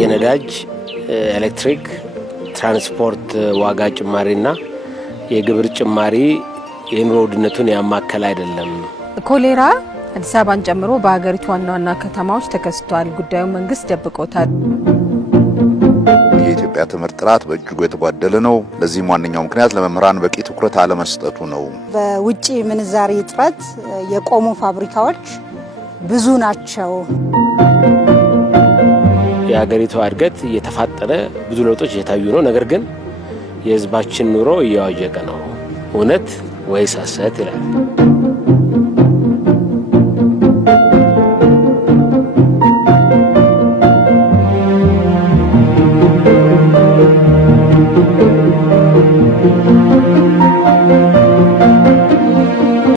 የነዳጅ ኤሌክትሪክ ትራንስፖርት ዋጋ ጭማሪና የግብር ጭማሪ የኑሮ ውድነቱን ያማከለ አይደለም። ኮሌራ አዲስ አበባን ጨምሮ በሀገሪቱ ዋና ዋና ከተማዎች ተከስቷል። ጉዳዩ መንግስት ደብቆታል። የኢትዮጵያ ትምህርት ጥራት በእጅጉ የተጓደለ ነው። ለዚህም ዋነኛው ምክንያት ለመምህራን በቂ ትኩረት አለመስጠቱ ነው። በውጪ ምንዛሪ እጥረት የቆሙ ፋብሪካዎች ብዙ ናቸው። የሀገሪቱ እድገት እየተፋጠነ ብዙ ለውጦች እየታዩ ነው። ነገር ግን የህዝባችን ኑሮ እያዋዠቀ ነው። እውነት ወይስ ሐሰት ይላል።